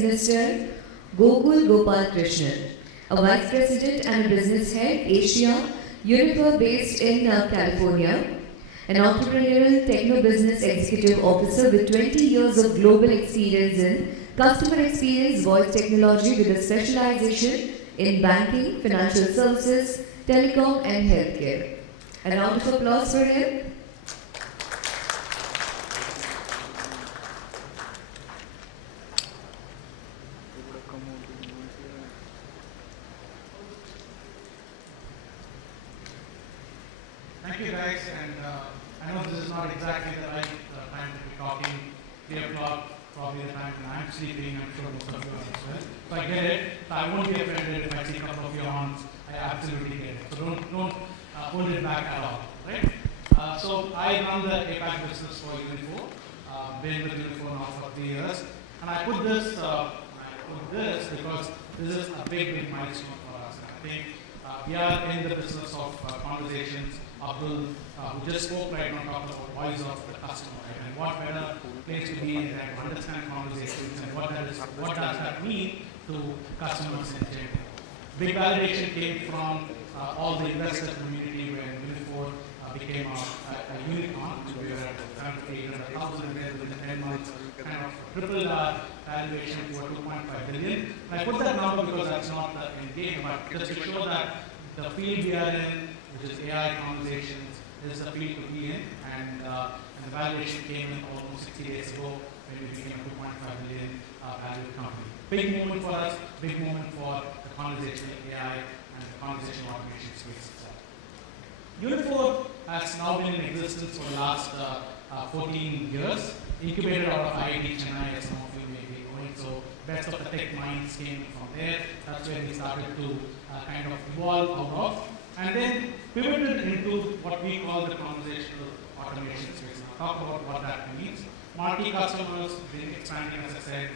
is Mr. Gokul Gopal Krishnan, a Vice President and a Business Head, Asia, Uniper based in California, an entrepreneurial techno-business executive officer with 20 years of global experience in customer experience, voice technology with a specialization in banking, financial services, telecom and healthcare. A round of applause for him. Thank you guys, and I know this is not exactly the right time to be talking. 3 o'clock, probably the time when I'm sleeping, I'm sure most of you are as well. So I get it, so I won't be offended if I see a couple of your hands. I absolutely get it. So don't hold it back at all, right? So I run the APAC business for Unifor, been with Unifor now for 3 years. And I put this because this is a big milestone for us. And I think we are in the business of conversations. Abdul, who just spoke right now, talked about voice of the customer, right? And what better place to be in than to understand conversations and what does that mean to customers in general. Big validation came from all the investor community when Unifor became a unicorn. We were at 800,000 within 10 months, kind of tripled our valuation to 2.5 billion. And I put that number because that's not the end game, but just to show that the field we are in, which is AI conversations, is the field to be in, and the valuation came in almost 60 days ago when we became a 2.5 billion valued company. Big moment for us, big moment for the conversational AI and the conversational automation space itself. Unifor has now been in existence for the last 14 years, incubated out of IIT Chennai, as some of you may be knowing. So best of the tech minds came from there. That's where we started to kind of evolve out of. And then pivoted into what we call the conversational automation space. I'll talk about what that means. Marquee customers, been expanding, as I said,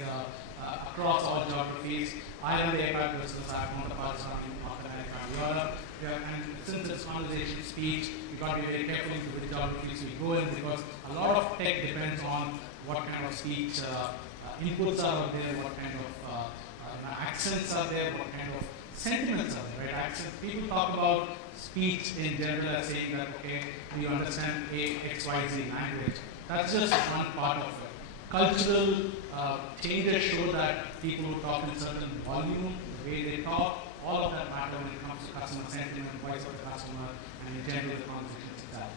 across all geographies. I run the APAC business, I have counterparts in North America and Europe. And since it's conversation speech, we've got to be very careful into which geographies we go in, because a lot of tech depends on what kind of speech inputs are out there, what kind of accents are there, what kind of sentiments are there, right? Accents. People talk about speech in general as saying that, okay, you understand XYZ language. That's just one part of it. Cultural changes show that people who talk in certain volume, the way they talk, all of that matter when it comes to customer sentiment, voice of the customer, and in general the conversations itself.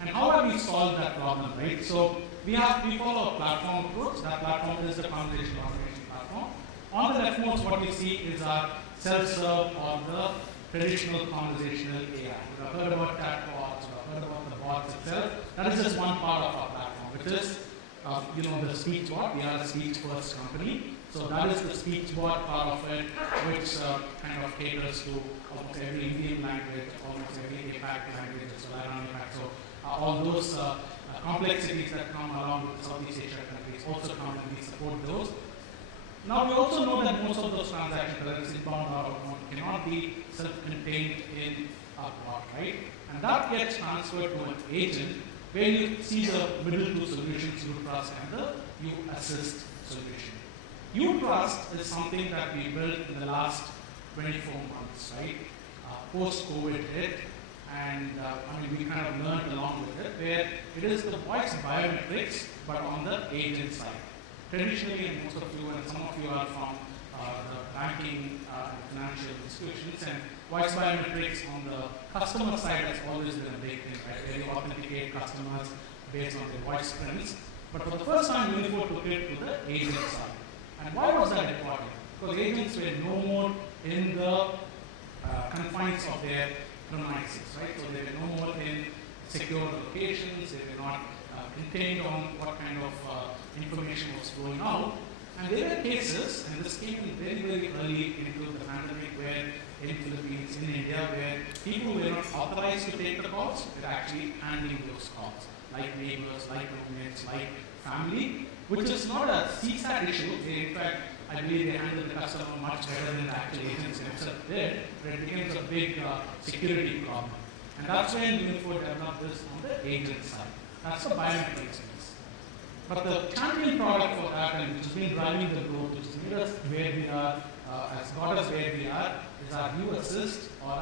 And how have we solved that problem, right? So we follow a platform approach. That platform is the conversational automation platform. On the leftmost, what you see is our self-serve or the traditional conversational AI. You've heard about chatbots, you've heard about the bots itself. That is just one part of our platform, which is the speech bot. We are a speech-first company. So that is the speech bot part of it, which kind of caters to almost every Indian language, almost every APAC language, so around APAC. So all those complexities that come along with Southeast Asia countries also come and we support those. Now we also know that most of those transactions, whether it's inbound or outbound, cannot be self-contained in a bot, right? And that gets transferred to an agent where you see the middle two solutions, you trust and the you assist solution. You trust is something that we built in the last 24 months, right? Post-COVID hit, and we kind of learned along with it, where it is the voice biometrics, but on the agent side. Traditionally, and most of you and some of you are from the banking and financial institutions, and voice biometrics on the customer side has always been a big thing, right? Where you authenticate customers based on their voice prints. But for the first time, Unifor took it to the agent side. And why was that important? Because agents were no more in the confines of their premises, right? So they were no more in secure locations, they were not contained on what kind of information was flowing out. And there were cases, and this came very, very early into the pandemic, where in Philippines, in India, where people were not authorized to take the calls, were actually handling those calls, like neighbors, like roommates, like family, which is not a CSAT issue. In fact, I believe they handle the customer much better than the actual agents themselves did, but it becomes a big security problem. And that's when Unifor developed this on the agent side. That's the biometric space. But the champion product for that, and which has been driving the growth, which has made us is our view assist or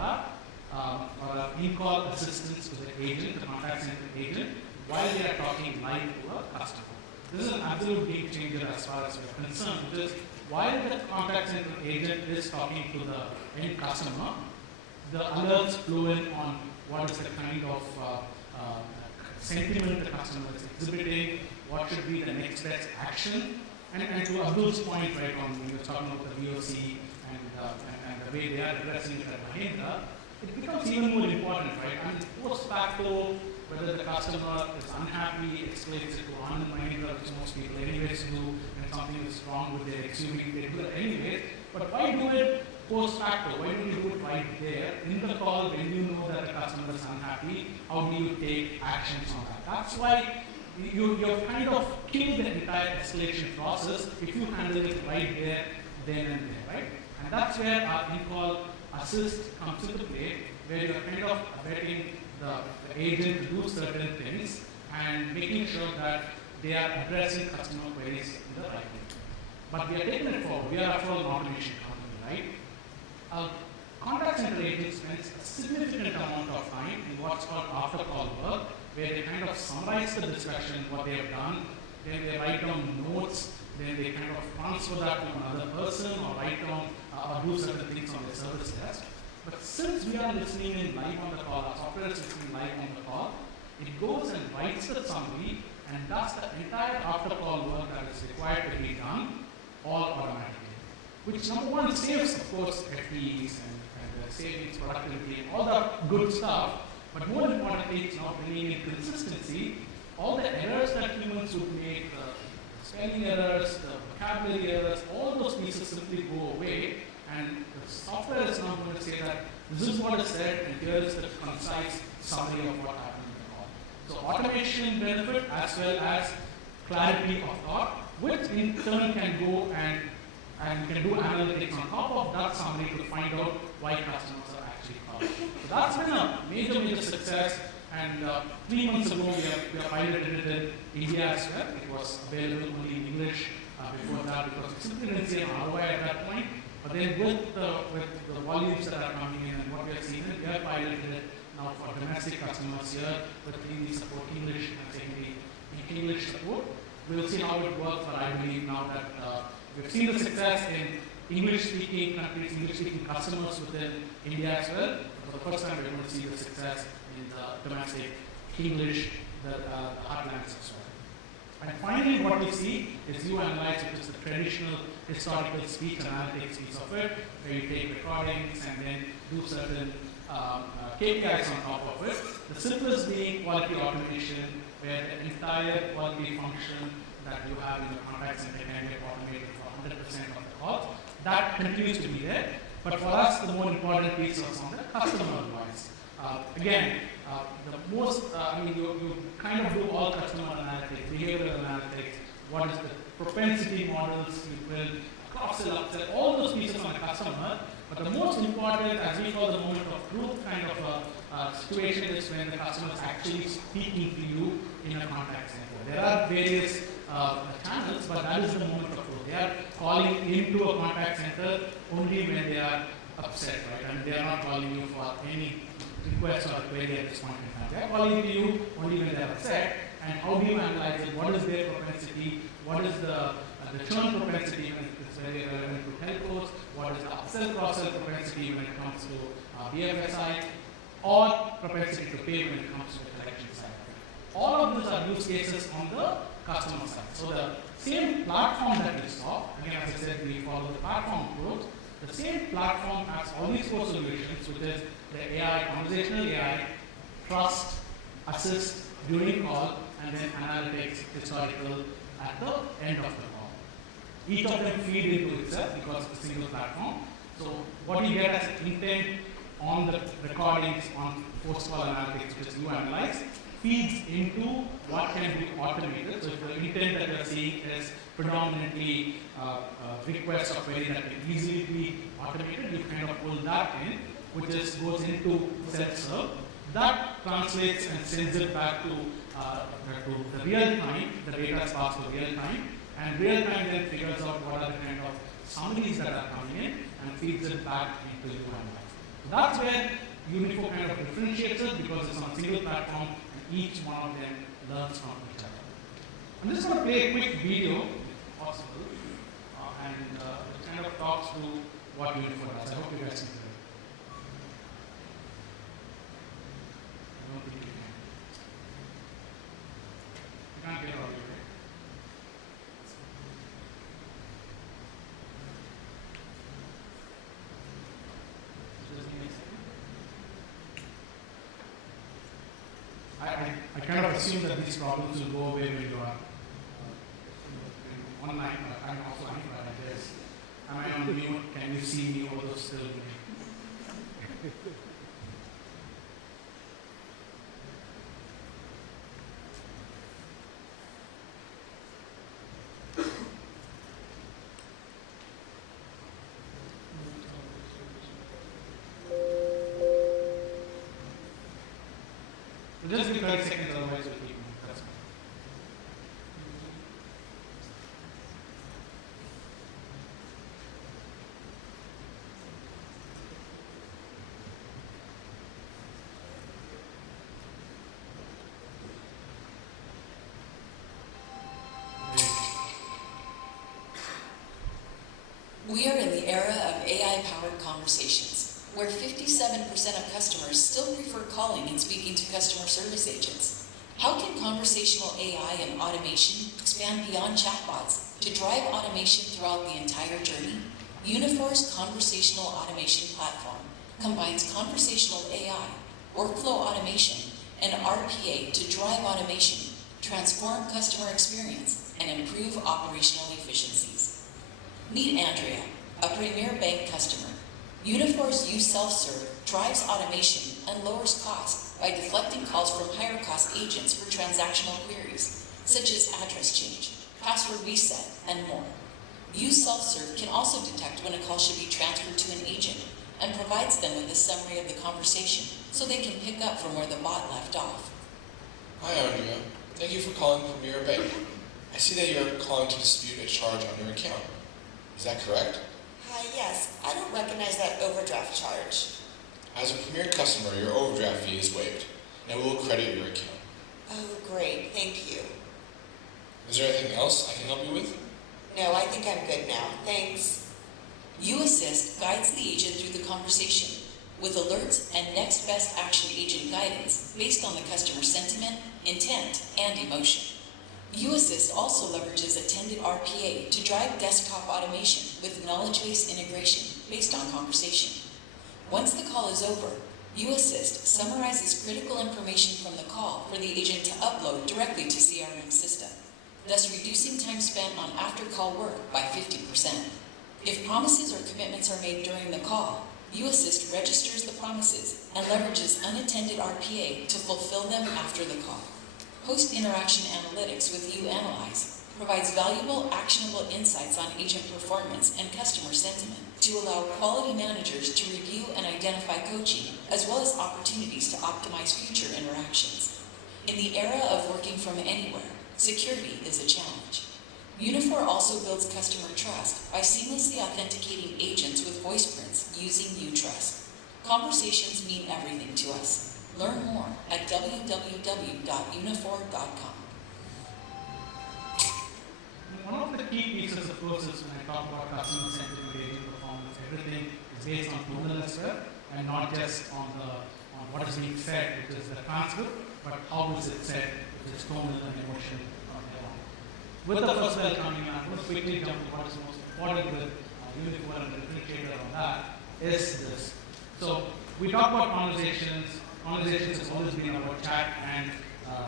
our in-call assistance to the agent, the contact center agent, while they are talking live to a customer. This is an absolute game changer as far as we are concerned, because while the contact center agent is talking to the end customer, the alerts flow in on what is the kind of sentiment the customer is exhibiting, what should be the next best action, and to Abdul's point, right, on when you're talking about the VOC and the way they are addressing it at Mahindra, it becomes even more important, right? I mean, post facto, whether the customer is unhappy, escalates it to Anand Mahindra, which most people anyways do, and something is wrong with their XUV, they do it anyways. But why do it post facto? Why don't you do it right there in the call when you know that the customer is unhappy? How do you take actions on that? That's why you've kind of killed the entire escalation process if you handle it right there, then and there, right? And that's where our in-call assist comes into play, where you're kind of betting the agent to do certain things and making sure that they are addressing customer queries in the right way. But we are taking it forward. We are after all an automation company, right? Our contact center agent spends a significant amount of time in what's called after-call work, where they kind of summarize the discussion, what they have done, then they write down notes, then they kind of transfer that to another person or write down or do certain things on their service desk. But since we are listening in live on the call, our software is listening live on the call, it goes and writes the summary and does the entire after-call work that is required to be done all automatically. Which number one saves, of course, FTEs and savings, productivity, and all that good stuff. But more importantly, it's now bringing in consistency. All the errors that humans would make, the spelling errors, the vocabulary errors, all those pieces simply go away. And the software is now going to say that this is what is said, and here is the concise summary of what happened in the call. So automation benefit as well as clarity of thought, which in turn can go and can do analytics on top of that summary to find out why customers are actually calling. So that's been a major success. And 3 months ago, we have piloted it in India as well. It was available only in English before that because we simply didn't see an ROI at that point. But then with the volumes that are coming in and what we are seeing, we have piloted it now for domestic customers here with the support English and secondly English support. We'll see how it works, but I believe now that we've seen the success in English-speaking countries, English-speaking customers within India as well. For the first time, we're going to see the success in the domestic English, the heartlands as well. And finally, what we see is you analyze, which is the traditional historical speech analytics piece of it, where you take recordings and then do certain KPIs on top of it. The simplest being quality automation, where the entire quality function that you have in the contact center can get automated for 100% of the calls. That continues to be there. But for us, the more important piece is on the customer advice. Again, the most, you kind of do all customer analytics, behavioral analytics, what is the propensity models you build, cross-sell, upsell, all those pieces on the customer. But the most important, as we call the moment of truth kind of a situation, is when the customer is actually speaking to you in a contact center. There are various channels, but that is the moment of truth. They are calling into a contact center only when they are upset, right? And they are not calling you for any request or query at this point in time. They are calling to you only when they are upset. And how do you analyze it? What is their propensity? What is the churn propensity when it's very relevant to telcos? What is the upsell cross-sell propensity when it comes to BFSI? Or propensity to pay when it comes to the collection side? All of these are use cases on the customer side. So the same platform that we saw, again as I said, we follow the platform approach. The same platform has all these four solutions, which is the AI, conversational AI, trust, assist, during call, and then analytics, historical at the end of the call. Each of them feed into itself because it's a single platform. So what you get as intent on the recordings on post-call analytics, which you analyze, feeds into what can be automated. So if the intent that you are seeing is predominantly requests or query that can easily be automated, you kind of pull that in, which just goes into self-serve. That translates and sends it back to the real time. The data is passed to real time, and real time then figures out what are the kind of summaries that are coming in, and feeds it back into you and I. So that's where Unifor kind of differentiates it, because it's on a single platform and each one of them learns from each other. I'm just going to play a quick video, if possible, and it kind of talks to what Unifor does. I hope you guys can hear it. I don't think you can. You can't hear audio, right? Just give me a second. I kind of assume that these problems will go away when you are online, but I'm offline, but I guess. Am I on mute? Can you see me over those still? Just give 30 seconds, otherwise we'll keep moving. That's fine. We are in the era of AI-powered conversations, where 57% of customers still prefer calling and speaking to customer service agents. How can conversational AI and automation expand beyond chatbots to drive automation throughout the entire journey? Unifor's Conversational Automation platform combines conversational AI, workflow automation, and RPA to drive automation, transform customer experience, and improve operational efficiencies. Meet Andrea, a premier bank customer. Unifor's Use Self-Serve drives automation and lowers costs by deflecting calls from higher cost agents for transactional queries, such as address change, password reset, and more. Use Self-Serve can also detect when a call should be transferred to an agent and provides them with a summary of the conversation so they can pick up from where the bot left off. Hi Andrea, thank you for calling Premier Bank. I see that you're calling to dispute a charge on your account. Is that correct? Hi, yes. I don't recognize that overdraft charge. As a Premier customer, your overdraft fee is waived, and we will credit your account. Oh, great. Thank you. Is there anything else I can help you with? No, I think I'm good now. Thanks. UAssist guides the agent through the conversation with alerts and next best action agent guidance based on the customer sentiment, intent, and emotion. UAssist also leverages attended RPA to drive desktop automation with knowledge-based integration based on conversation. Once the call is over, UAssist summarizes critical information from the call for the agent to upload directly to CRM system, thus reducing time spent on after-call work by 50%. If promises or commitments are made during the call, UAssist registers the promises and leverages unattended RPA to fulfill them after the call. Post-interaction analytics with UAnalyze provides valuable, actionable insights on agent performance and customer sentiment to allow quality managers to review and identify coaching, as well as opportunities to optimize future interactions. In the era of working from anywhere, security is a challenge. Unifor also builds customer trust by seamlessly authenticating agents with voice prints using UTrust. Conversations mean everything to us. Learn more at www.unifor.com. One of the key pieces, of course, is when I talk about customer sentiment, agent performance, everything is based on tonal as well, and not just on what is being said, which is the transcript, but how is it said, which is tonal and emotion from there on. With the first bell coming in, I'm going to quickly jump to what is most important with Unifor and the differentiator on that is this. So we talk about conversations. Conversations has always been about chat and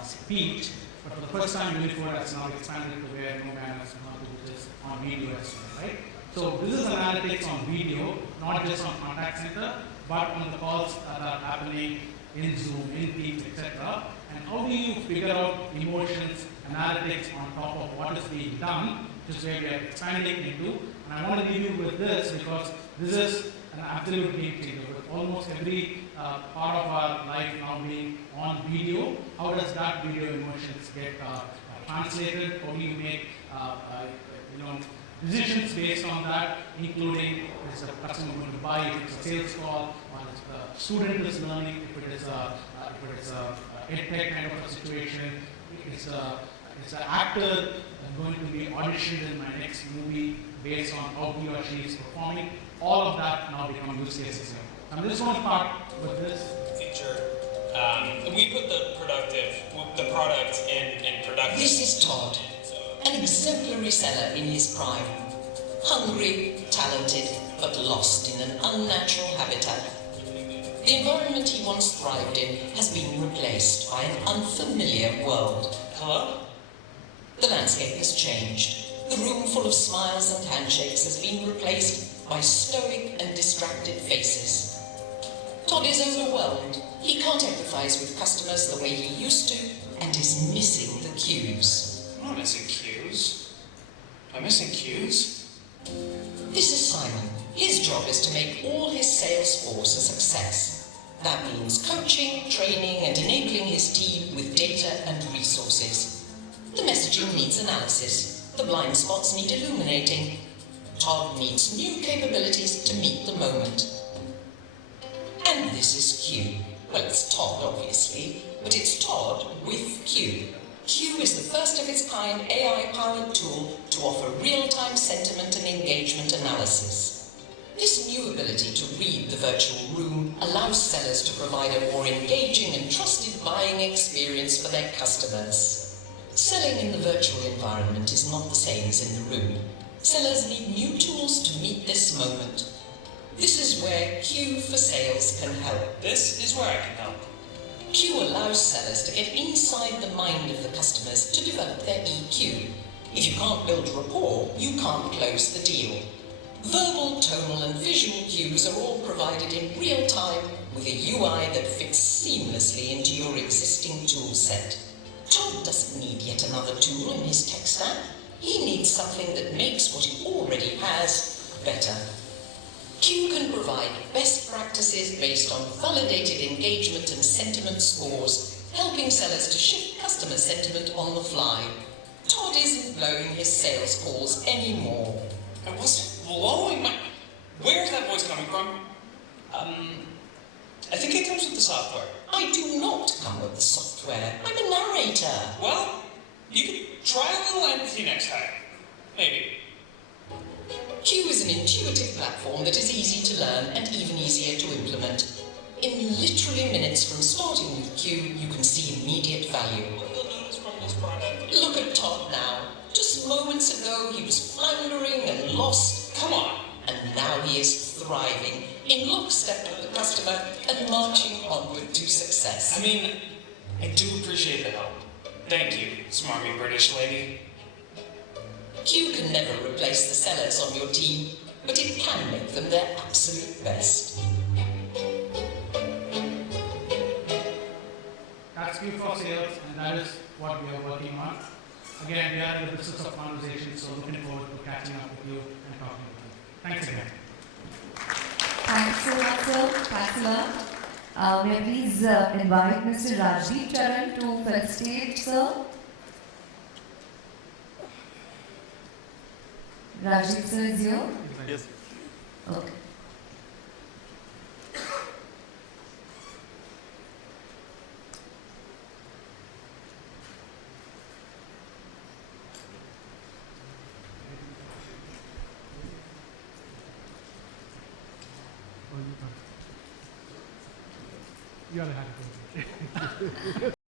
speech, but for the first time, Unifor has now expanded to where no man has now do this on video as well, right? So this is analytics on video, not just on contact center, but on the calls that are happening in Zoom, in Teams, etc. And how do you figure out emotions, analytics on top of what is being done, which is where we are expanding into. And I want to leave you with this because this is an absolute game changer. With almost every part of our life now being on video, how does that video emotions get translated? How do you make decisions based on that, including is the customer going to buy, if it's a sales call, or if the student is learning, if it is a edtech kind of a situation, it's an actor going to be auditioned in my next movie based on how he or she is performing. All of that now become use cases here. I'm just going to start with this feature. We put the product in production. This is Todd, an exemplary seller in his prime. Hungry, talented, but lost in an unnatural habitat. The environment he once thrived in has been replaced by an unfamiliar world. Hello? The landscape has changed. The room full of smiles and handshakes has been replaced by stoic and distracted faces. Todd is overwhelmed. He can't empathize with customers the way he used to and is missing the cues. I'm not missing cues. Am I missing cues? This is Simon. His job is to make all his sales force a success. That means coaching, training, and enabling his team with data and resources. The messaging needs analysis. The blind spots need illuminating. Todd needs new capabilities to meet the moment. And this is Q. Well, it's Todd, obviously, but it's Todd with Q. Q is the first of its kind AI-powered tool to offer real-time sentiment and engagement analysis. This new ability to read the virtual room allows sellers to provide a more engaging and trusted buying experience for their customers. Selling in the virtual environment is not the same as in the room. Sellers need new tools to meet this moment. This is where Q for Sales can help. This is where I can help. Q allows sellers to get inside the mind of the customers to develop their EQ. If you can't build rapport, you can't close the deal. Verbal, tonal, and visual cues are all provided in real time with a UI that fits seamlessly into your existing tool set. Todd doesn't need yet another tool in his tech stack. He needs something that makes what he already has better. Q can provide best practices based on validated engagement and sentiment scores, helping sellers to shift customer sentiment on the fly. Todd isn't blowing his sales calls anymore. I wasn't blowing my... Where's that voice coming from? I think it comes with the software. I do not come with the software. I'm a narrator. Well, you could try a little empathy next time. Maybe. Q is an intuitive platform that is easy to learn and even easier to implement. In literally minutes from starting with Q, you can see immediate value. What you'll notice from this product... Look at Todd now. Just moments ago, he was floundering and lost. Come on. And now he is thriving, in lockstep with the customer and marching onward to success. I mean, I do appreciate the help. Thank you, smarmy British lady. Q can never replace the sellers on your team, but it can make them their absolute best. That's Q for Sales, and that is what we are working on. Again, we are in the business of conversations, so looking forward to catching up with you and talking with you. Thanks again. Thanks so much, sir. Thanks a lot. May I please invite Mr. Rajdeep Charan to fill stage, sir. Rajdeep sir is here? Yes. Okay. You are the happy.